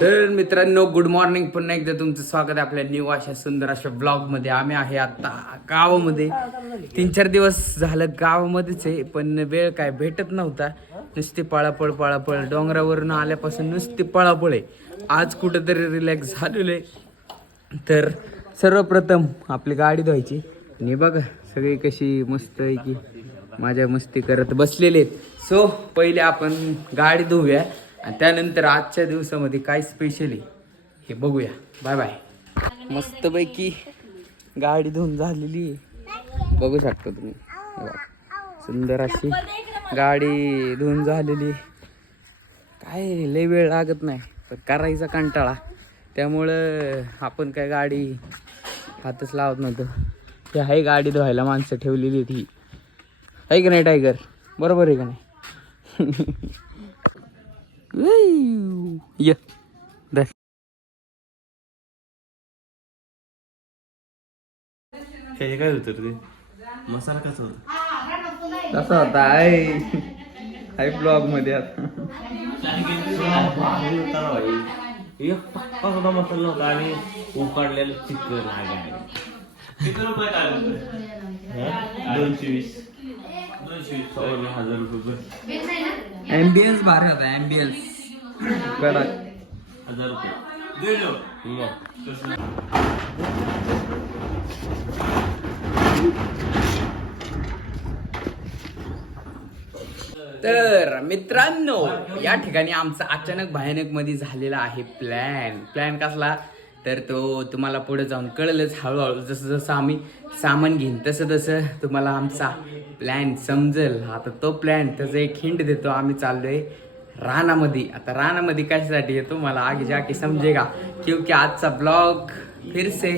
तर मित्रांनो good morning पुन्हा एकदा तुमचं स्वागत आहे आपल्या न्यू अशा सुंदर अशा ब्लॉगमध्ये आम्ही आहे आता गावामध्ये. तीन चार दिवस झालं गावामध्येच आहे पण वेळ काय भेटत नव्हता. नुसती पळापळ पळापळ. डोंगरावरून आल्यापासून नुसती पळापळ आहे. आज कुठंतरी रिलॅक्स झालेलो आहे. तर सर्वप्रथम आपली गाडी धुवायची. आणि बघा सगळी कशी मस्त आहे की माझ्या मस्ती करत बसलेले आहेत. सो पहिले आपण गाडी धुवूया आणि त्यानंतर आजच्या दिवसामध्ये काय स्पेशल आहे हे बघूया. बाय बाय मस्तपैकी गाडी धुवून झालेली आहे. बघू शकता तुम्ही. सुंदर अशी गाडी धुवून झालेली आहे. काय लय वेळ लागत नाही पण करायचा कंटाळा. त्यामुळं आपण काय गाडी हातच लावत नव्हतं. ते आहे गाडी धुवायला माणसं ठेवलेली ती आहे का नाही टायगर बरोबर आहे का नाही? ये धर. हे काय होतं रे? मसाला कसा होता? कसा होता? आहे आहे ब्लॉगमध्ये आता. एक पक्का सुद्धा मसाला होता आणि उकडलेलं चिकन रुपये दोनशे वीस. ॲम्बियन्स भारी होता ॲम्बियन्स कडक. हजार तर मित्रांनो या ठिकाणी आमचा अचानक भयानकमध्ये झालेला आहे प्लॅन प्लॅन कसला? तर तो तुम्हाला पुढे जाऊन कळलंच हळूहळू. जसं जसं आम्ही सामान घेईन तसं तसं तुम्हाला आमचा प्लॅन समजेल. आता तो प्लॅन त्याचं एक हिंट देतो. आम्ही चाललोय रानामध्ये. आता रानामध्ये कशासाठी येतो? मला आगे जाके समजेगा क्योंकि आजचा ब्लॉग फिरसे.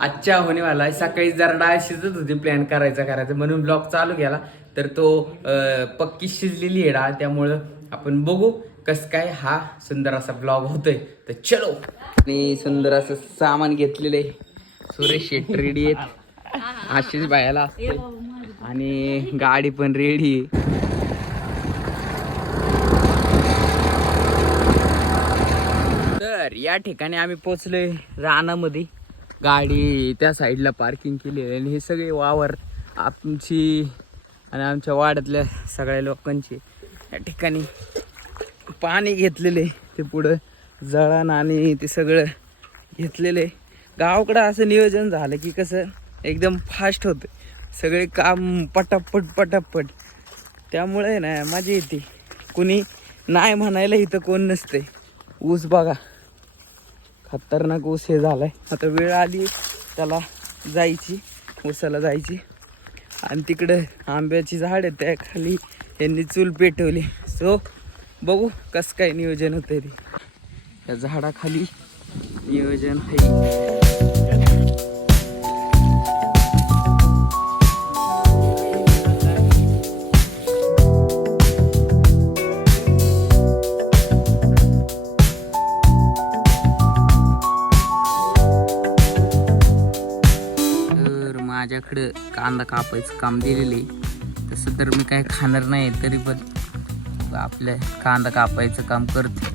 आजच्या अच्छा आहे सकाळी जरा डाळ शिजत होती प्लॅन करायचा करायचा. म्हणून ब्लॉग चालू केला. तर तो पक्की शिजलेली आहे डाळ. त्यामुळं आपण बघू. कस काय हा सुंदर असा ब्लॉग होतोय? तर चलो. आणि सुंदर असं सामान घेतलेलं आहे. सुरेश शेट रेडी आहेत. आशिष बायाला असते आणि गाडी पण रेडी आहे. तर या ठिकाणी आम्ही पोचलोय रानामध्ये. गाडी त्या साईडला पार्किंग केली आहे. आणि हे सगळे वावर आमची आणि आमच्या वाड्यातल्या सगळ्या लोकांची. या ठिकाणी पाणी घेतलेले ते पुढं जळण आणि ते सगळं घेतलेले. गावाकडं असं नियोजन झालं की कसं एकदम फास्ट होतं सगळे काम पटापट पटापट. त्यामुळे ना मजा येते. कुणी नाही म्हणायला इथं कोण नसते ऊस बघा. खतरनाक ऊस हे झालाय. आता वेळ आली त्याला जायची ऊसाला जायची. आणि तिकडं आंब्याची झाड आहे त्या खाली. यांनी चूल पेटवली. सो बघू कसं काय नियोजन होतंय ते. त्या झाडाखाली नियोजन आहे. माझ्याकडं कांदा कापायचं काम दिलेलं आहे. तसं तर मी काय खाणार नाही तरी पण आपल्या कांदा कापायचं काम करते.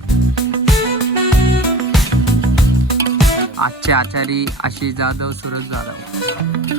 आजचे आचारी आशिष जाधव सुरज जाधव.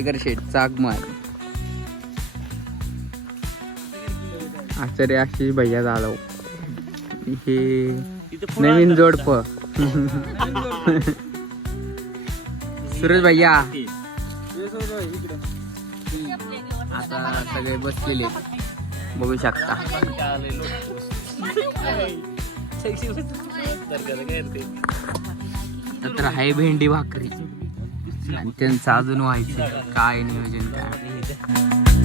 टायगर शेट चाकमार आचार्य आशिष भैया जाधव हे नवीन जोडप सुरेश भैया. आता सगळे बसलेले बघू शकता. तर आहे भेंडी भाकरी. आणि त्यांचं अजून व्हायचं काय नियोजन काय?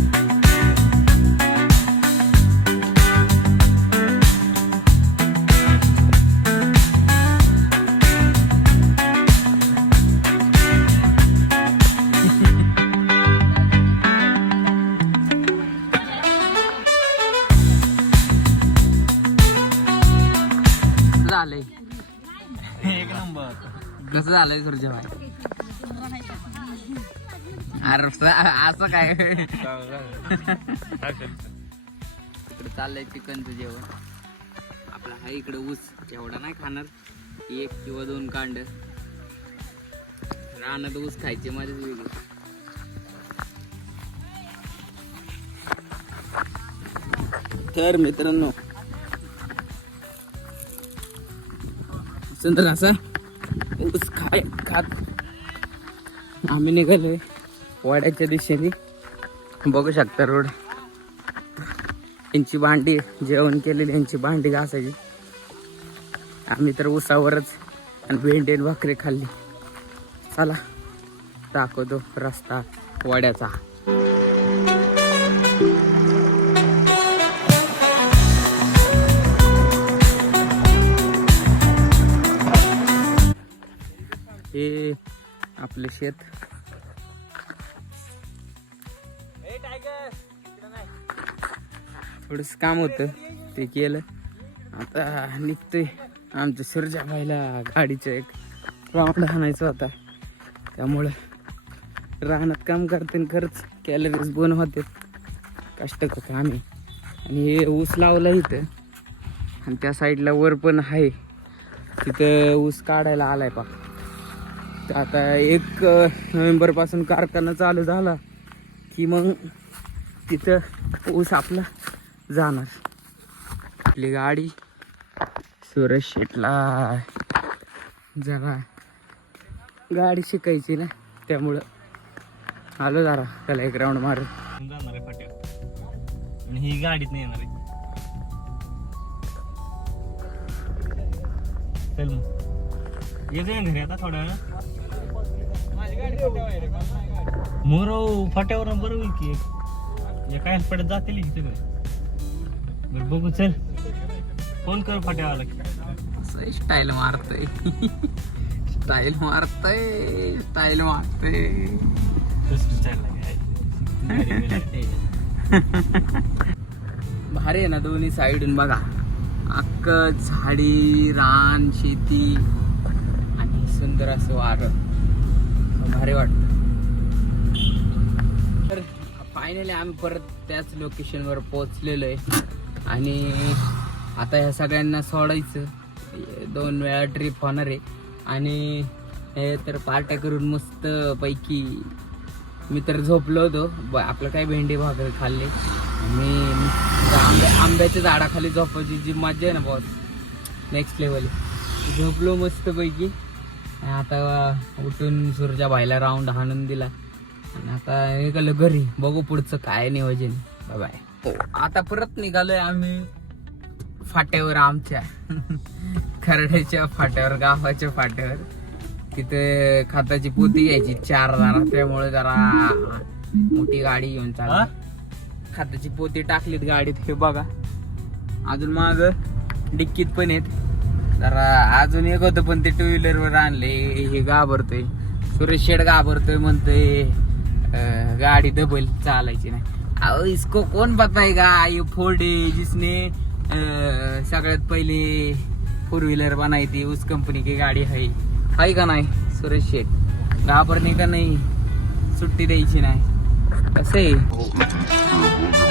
झालंय. एक नंबर. कसं झालंय सुरजा भाई अरे असं काय? इकडे चाललंय चिकनचं जेवण. आपला हा इकडे ऊस. एवढा नाही खाणार. एक किंवा दोन कांड. रानात ऊस खायची मजाच वेगळे. तर मित्रांनो सुंदर असा खात आम्ही निघालोय वाड्याच्या दिशेने. बघू शकता रोड. यांची भांडी जेवण केलेली यांची भांडी घासायची. आम्ही तर उसावरच आणि भेंडी भाकरी खाल्ली. चला दाखवतो रस्ता वाड्याचा. आपले शेत. थोडस काम होतं ते केलं. आता निघतोय आमच्या सुरजा भाईला गाडीचं एक राऊंड हाणायचा होता. त्यामुळं रानात काम करते खरंच कॅलरीज बन होते. कष्ट करतो आम्ही. आणि हे ऊस लावला इथं. आणि त्या साईडला वर पण आहे. तिथं ऊस काढायला आलाय पा तर आता एक नोव्हेंबरपासून कारखाना चालू झाला की मग तिथं ऊस आपला जाणार. आपली गाडी सुरेश शेटला. जरा गाडी शिकायची ना त्यामुळं आलो जरा त्याला एक राऊंड मारून. जाणार आहे फाट्यावर. आणि ही गाडीत नाही येणार आहे. चल मग. ये जाईन घरी आता थोड्या वेळा मोर फाट्यावर बरं होईल की काय पडत जातील की बरं बघू चल. फोन कर फाट्यावाला. स्टाईल मारतय. स्टाईल मारतय स्टाईल मारतय. भारी आहे ना दोन्ही साईडून बघा. अख्ख झाडी रान शेती. सुंदर असं वारं. भारी वाटत. तर फायनली आम्ही परत त्याच लोकेशनवर पोहोचलेलो आहे. आणि आता ह्या सगळ्यांना सोडायचं. दोन वेळा ट्रिप होणार आहे. आणि हे तर पार्ट्या करून मस्त पैकी मी तर झोपलो होतो. ब- आपलं काय भेंडी भाकर खाल्ली. मी आंब्या आंब्याच्या झाडाखाली झोपायची जी मजा आहे ना बॉस नेक्स्ट लेवल झोपलो मस्त पैकी आता उठून सूर्या बायला राऊंड हाणून दिला. आणि आता निघालो घरी. बघू पुढचं काय नियोजन. बाय बाय हो आता परत निघालोय आम्ही फाट्यावर आमच्या. खरड्याच्या फाट्यावर गावाच्या फाट्यावर. तिथे खताची पोती घ्यायची चार जरा. त्यामुळे जरा मोठी गाडी घेऊन चालू खताची पोती टाकलीत गाडीत हे बघा. अजून माग डिक्कीत पण आहेत. तर अजून एक होतं पण ते टू व्हीलर वर आणले हे घाबरतोय. सुरेश शेड घाबरतोय म्हणतोय गाडी डबल चालायची नाही. अहो इसको कोण बताएगा? ये फोर्ड जिसने सगळ्यात पहिले फोर व्हीलर बनाई थी उस कंपनी की गाडी है आहे का नाही सुरेश शेठ? घाबरणे का नाही? सुट्टी द्यायची नाही. कसं आहे.